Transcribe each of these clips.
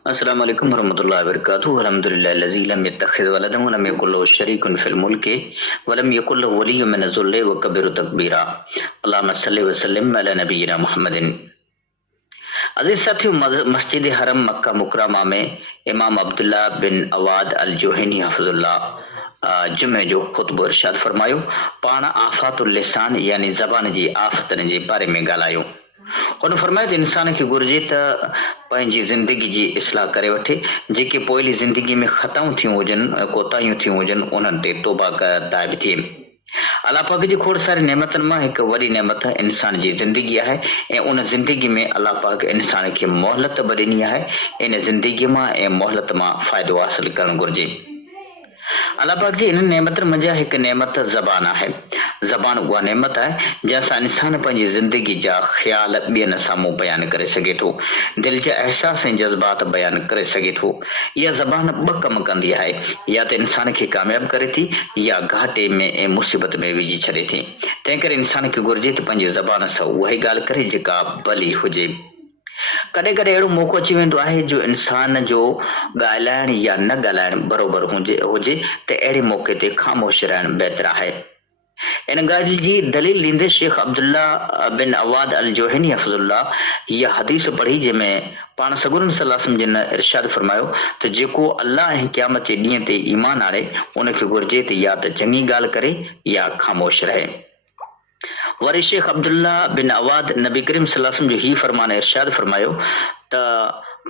अस्सलाम वालेकुम वरहमतुल्लाहि वबरकातुहू। अल्हम्दुलिल्लाहिल्लज़ी लम यत्तखिज़ वलदन व लम यकुल लहू शरीकुन फिल मुल्कि व लम यकुल लहू वलिय्युम मिनज़-ज़ुल्लि व कब्बिरहू तकबीरा। अल्लाहुम्मा सल्लि व सल्लिम अला नबिय्यिना मुहम्मदिन। अजीज साथियों, मस्जिद हरम मक्का मुकरमा में इमाम अब्दुल्ला बिन अवाद अल जोहनी हफ़िज़ुल्लाह जुमे जो खुतबो इरशाद फरमायो, पाण आफ़ातुल लिसान यानी ज़बान जी आफ़तनि जे बारे में ॻाल्हायो। हुन फरमायो त इंसान खे घुर्जे त पंहिंजी ज़िंदगी जी इस्लाह करे वठे। जेके पोइली ज़िंदगी में ख़ताऊं थियूं हुजनि, कोताहियूं थियूं हुजनि, उन्हनि ते तौबा ताइब थिए। अलाह पाक जी खोड़ सारी नेमतनि मां हिकु वॾी नेमत इंसान जी ज़िंदगी आहे ऐं उन ज़िंदगी में अलाह पाक इंसान खे मोहलत बि ॾिनी आहे। इन ज़िंदगीअ मां ऐं मोहलत मां फ़ाइदो हासिल करणु घुर्जे। अलाह पाक जी इन नेमतनि मंझां हिकु नेमत ज़बान आहे। ज़बान उहा नेमत आहे जंहिंसां इंसान पंहिंजी ज़िंदगी जा ख़्याल ॿियनि साम्हूं बयानु करे सघे थो, दिलि जा अहसास ऐं जज़्बात बयानु करे सघे थो। इहा ज़बान ॿ कम कंदी आहे, या त इंसान खे कामयाबु करे थी या घाटे में ऐं मुसीबत में विझी छॾे थी। तंहिं करे इंसान खे घुर्जे त पंहिंजी ज़बान सां उहा ई ॻाल्हि करे जेका भली हुजे। कॾहिं कॾहिं अहिड़ो मौक़ो अची वेंदो आहे जो इंसान जो ॻाल्हाइण या न ॻाल्हाइण बराबरि हुजे त अहिड़े मौक़े ते ख़ामोश रहणु बहितर आहे। इन ॻाल्हि जी दलील ॾींदे शेख अब्दुल्ला बिन अवाद अल जोहनी हफ़िज़ुल्लाह हीअ हदीस पढ़ी जंहिंमें पाण सगुरन सल्लल्लाहु अलैहि वसल्लम जिन इरशाद फरमायो त जेको अल्लाह ऐं क़यामत जे ॾींहं ते ईमान आणे उनखे घुर्जे त या त चङी ॻाल्हि करे या ख़ामोश रहे। वरी शेख अब्दुल्ला बिन अवाद नबी करीम सल्लल्लाहु अलैहि वसल्लम जो ही फरमान इरशाद फरमायो त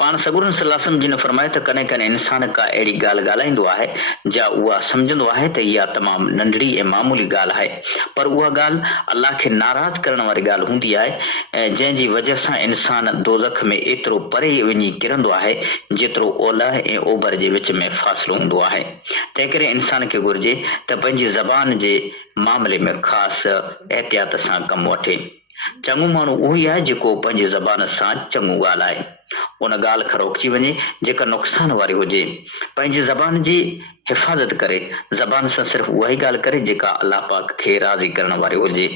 पाण सगुरन सल्लल्लाहु अलैहि वसल्लम जिन फरमायो त कॾहिं कॾहिं इंसान का अहिड़ी ॻाल्हि ॻाल्हाईंदो आहे जा उहा सम्झंदो आहे त इहा तमामु नंढड़ी ऐं मामूली ॻाल्हि आहे, पर उहा ॻाल्हि अल्लाह खे नाराज़ करण वारी ॻाल्हि हूंदी आहे ऐं जंहिंजी वजह सां इंसान दोज़ख में एतिरो परे वञी किरंदो आहे जेतिरो ओलह ऐं ओभर जे विच में फ़ासिलो हूंदो आहे। तंहिं करे इंसान खे घुर्जे त पंहिंजी ज़बान जे मामले में ख़ासि एहतियात सां कमु वठे। चङो माण्हू उहो ई आहे जेको पंहिंजी ज़बान सां चङो ॻाल्हाए, उन ॻाल्हि खां रोकिजी वञे जेका नुक़सान वारी हुजे। पंहिंजी ज़बान जी हिफ़ाज़त करे, ज़बान सां सिर्फ़ु उहा ई ॻाल्हि करे जेका अलाह पाक खे राज़ी करण वारी हुजे,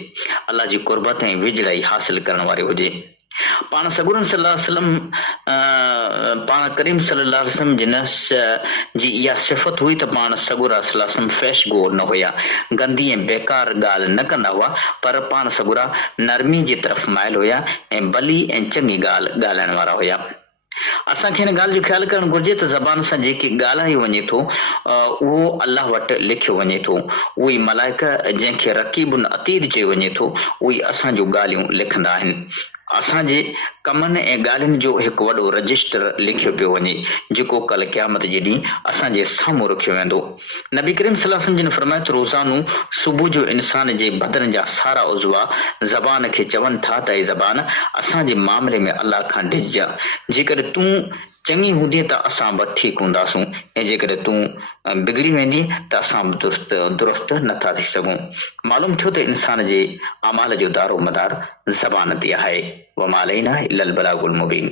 अलाह जी कुर्बत ऐं विझड़ाई हासिल करण वारी हुजे। पाण सगुरन सल्लल्लाहु अलैहि वसल्लम पाण करीम सल्लल्लाहु अलैहि वसल्लम जी नस जी इहा सिफ़त हुई त पाण सगुरा सल्लल्लाहु अलैहि वसल्लम फ़ैशगोर न हुया, गंदी ऐं बेकार ॻाल्हि न कंदा हुआ, पर पाण सगुरा नरमी जी तरफ़ माइल हुया ऐं भली ऐं चङी ॻाल्हि ॻाल्हाइण वारा हुया। असांखे हिन ॻाल्हि जो ख़्यालु करणु घुर्जे त ज़बान सां जेकी ॻाल्हायो वञे थो उहो अलाह वटि लिखियो वञे थो। उहे मलाइका जंहिंखे रक़ीबुन अतीद चयो वञे थो, उहे असां जूं ॻाल्हियूं लिखंदा आहिनि। असांजे कमनि ऐं ॻाल्हियुनि जो हिकु वॾो रजिस्टर लिखियो पियो वञे जेको कल्ह क़यामत जे ॾींहुं असांजे साम्हूं रखियो वेंदो। नबी करीम सल्लल्लाहु अलैहि वसल्लम जिन फरमायो त रोज़ानो सुबुह जो इंसान जे बदन जा सारा उज़वा ज़बान खे चवनि था त हे ज़बान असांजे मामले में अलाह खां डिॼ, जेकॾहिं तूं चङी हूंदी त असां बि ठीकु हूंदासूं ऐं जेकॾहिं तूं बिगड़ी वेंदी त असां बि दुरुस्त नथा थी सघूं। मालूम थियो त इंसान जे अमाल जो दारो मदार ज़बान ते आहे। वमा अलैना इल्लल बलागुल मुबीन।